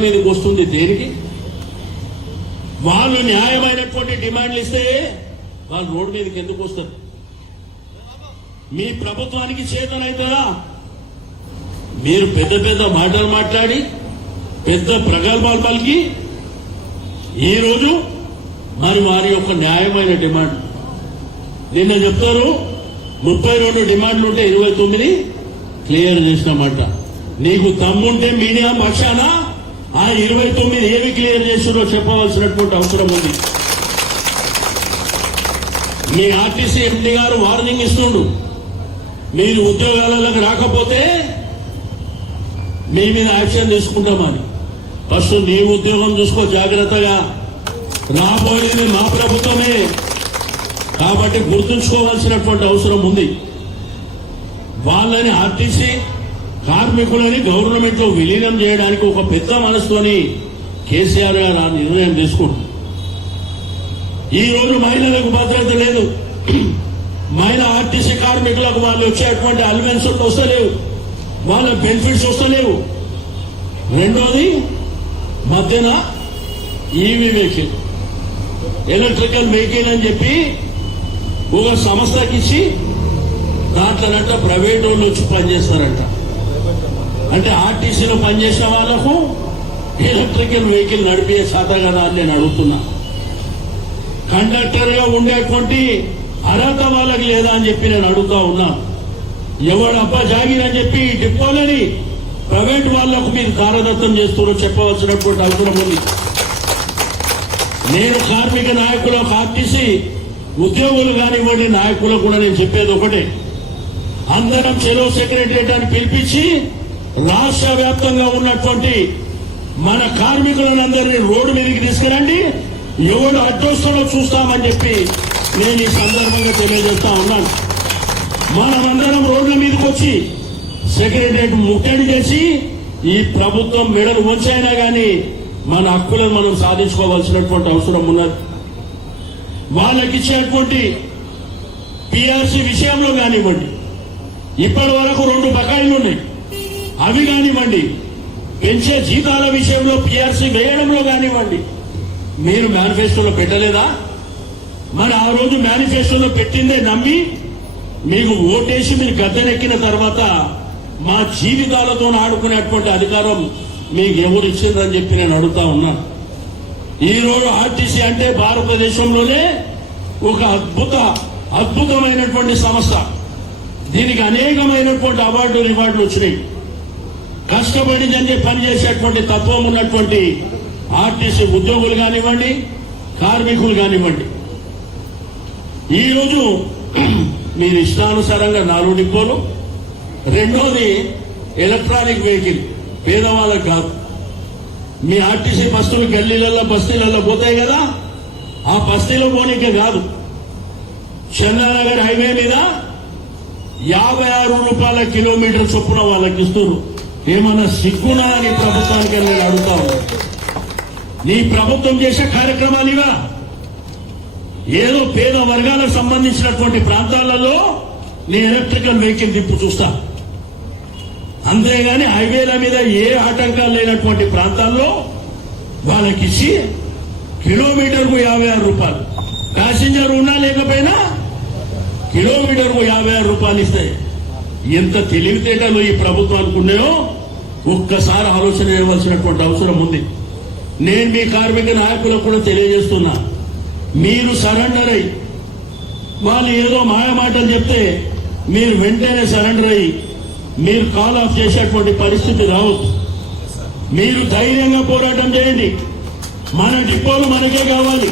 మీదకి వస్తుంది దేనికి? వాళ్ళు న్యాయమైనటువంటి డిమాండ్లు ఇస్తే వాళ్ళు రోడ్డు మీదకి ఎందుకు వస్తారు? మీ ప్రభుత్వానికి చేతనైతేరా మీరు పెద్ద పెద్ద మాటలు మాట్లాడి పెద్ద ప్రగల్భాలు పలికి ఈరోజు మరి వారి యొక్క న్యాయమైన డిమాండ్ నిన్న చెప్తారు 32 డిమాండ్లు ఉంటే 29 క్లియర్ చేసినామంట. నీకు దమ్ముంటే మీడియా పక్షాన ఆ 29 ఏవి క్లియర్ చేసిరో చెప్పవలసినటువంటి అవసరం ఉంది. మీ ఆర్టీసీ ఎండీ గారు వార్నింగ్ ఇస్తుండు, మీరు ఉద్యోగాలకు రాకపోతే మీ మీద యాక్షన్ తీసుకుంటామని. ఫస్ట్ నీ ఉద్యోగం చూసుకో జాగ్రత్తగా, రాబోయేది మా ప్రభుత్వమే కాబట్టి గుర్తుంచుకోవాల్సినటువంటి అవసరం ఉంది. వాళ్ళని ఆర్టీసీ కార్మికులని గవర్నమెంట్ లో విలీనం చేయడానికి ఒక పెద్ద మనసుతోని కేసీఆర్ గారు ఆ నిర్ణయం తీసుకుంటారు. ఈ రోజు మహిళలకు భద్రత లేదు, మహిళా ఆర్టీసీ కార్మికులకు వాళ్ళు వచ్చేటువంటి అలవెన్స్ వస్తలేవు, వాళ్ళ బెనిఫిట్స్ వస్తలేవు. రెండోది మధ్యన ఈవీ వెహికల్, ఎలక్ట్రికల్ వెహికల్ అని చెప్పి ఒక సంస్థకి ఇచ్చి దాంట్లోనంట ప్రైవేట్ వాళ్ళు వచ్చి పనిచేస్తారంట. అంటే ఆర్టీసీలో పనిచేసిన వాళ్లకు ఎలక్ట్రికల్ వెహికల్ నడిపే శాత కదా అని నేను అడుగుతున్నా. కండక్టర్ గా ఉండేటువంటి అర్హత వాళ్ళకి లేదా అని చెప్పి నేను అడుగుతా ఉన్నా. ఎవడు అబ్బా జాగిర్ అని చెప్పి డిపోలని ప్రైవేట్ వాళ్లకు మీరు దారదత్తం చేస్తున్నారో చెప్పవలసినటువంటి అవసరం ఉంది. నేను కార్మిక నాయకులకు, ఆర్టీసీ ఉద్యోగులు కానివ్వండి, నాయకులకు కూడా నేను చెప్పేది ఒకటే, అందరం చెలో సెక్రటరియట్ అని పిలిపించి రాష్ట్ర వ్యాప్తంగా ఉన్నటువంటి మన కార్మికులను అందరినీ రోడ్డు మీదకి తీసుకురండి, ఎవరు అడ్డొస్తాడో చూస్తామని చెప్పి నేను ఈ సందర్భంగా తెలియజేస్తా ఉన్నాను. మనమందరం రోడ్ల మీదకి వచ్చి సెక్రటరియట్ ముట్టడి చేసి ఈ ప్రభుత్వం మెడలు వంచైనా గానీ మన హక్కులను మనం సాధించుకోవాల్సినటువంటి అవసరం ఉన్నది. వాళ్ళకిచ్చేటువంటి పిఆర్సీ విషయంలో కానివ్వండి, ఇప్పటి వరకు 2 బకాయిలు ఉన్నాయి, అవి కానివ్వండి, పెంచే జీతాల విషయంలో పిఆర్సీ వేయడంలో కానివ్వండి, మీరు మేనిఫెస్టోలో పెట్టలేదా? మరి ఆ రోజు మేనిఫెస్టోలో పెట్టిందే నమ్మి మీకు ఓటేసి మీరు గద్దెనెక్కిన తర్వాత మా జీవితాలతో ఆడుకునేటువంటి అధికారం మీకు ఎవరు ఇచ్చిందని చెప్పి నేను అడుగుతా ఉన్నాను. ఈ రోజు ఆర్టీసీ అంటే భారతదేశంలోనే ఒక అద్భుతమైనటువంటి సంస్థ. దీనికి అనేకమైనటువంటి అవార్డు రివార్డులు వచ్చినాయి. కష్టపడి పనిచేసేటువంటి తత్వం ఉన్నటువంటి ఆర్టీసీ ఉద్యోగులు కానివ్వండి, కార్మికులు కానివ్వండి, ఈరోజు మీరు ఇష్టానుసారంగా 4 డిపోలు. రెండోది ఎలక్ట్రానిక్ వెహికల్, పేదవాళ్ళకు కాదు. మీ ఆర్టీసీ బస్సులు గల్లీలలో బస్తీలలో పోతాయి కదా, ఆ బస్తీలో పోనీకే కాదు, చందానగర్ హైవే మీద 56 రూపాయల కిలోమీటర్ చొప్పున వాళ్ళకి ఇస్తున్నారు. ఏమన్నా సిగ్గునా అని ప్రభుత్వానికి నేను అడుగుతా ఉన్నా. నీ ప్రభుత్వం చేసే కార్యక్రమాలు ఇవా? ఏదో పేద వర్గాలకు సంబంధించినటువంటి ప్రాంతాలలో నీ ఎలక్ట్రికల్ వెహికల్ దిప్పు చూస్తా, అంతేగాని హైవేల మీద ఏ ఆటంకాలు లేనటువంటి ప్రాంతాల్లో వాళ్ళకిచ్చి కిలోమీటర్కు 56 రూపాయలు, ప్యాసింజర్ ఉన్నా లేకపోయినా కిలోమీటర్కు 56 రూపాయలు ఇస్తాయి. ఎంత తెలివితేటలు ఈ ప్రభుత్వానికి ఉన్నాయో ఒక్కసారి ఆలోచన చేయవలసినటువంటి అవసరం ఉంది. నేను మీ కార్మిక నాయకులకు కూడా తెలియజేస్తున్నా, మీరు సరెండర్ అయ్యి వాళ్ళు ఏదో మాయమాటలు చెప్తే మీరు వెంటనే సరెండర్ అయ్యి మీరు కాల్ ఆఫ్ చేసేటువంటి పరిస్థితి రావద్దు. మీరు ధైర్యంగా పోరాటం చేయండి. మన డిపోలు మనకే కావాలి.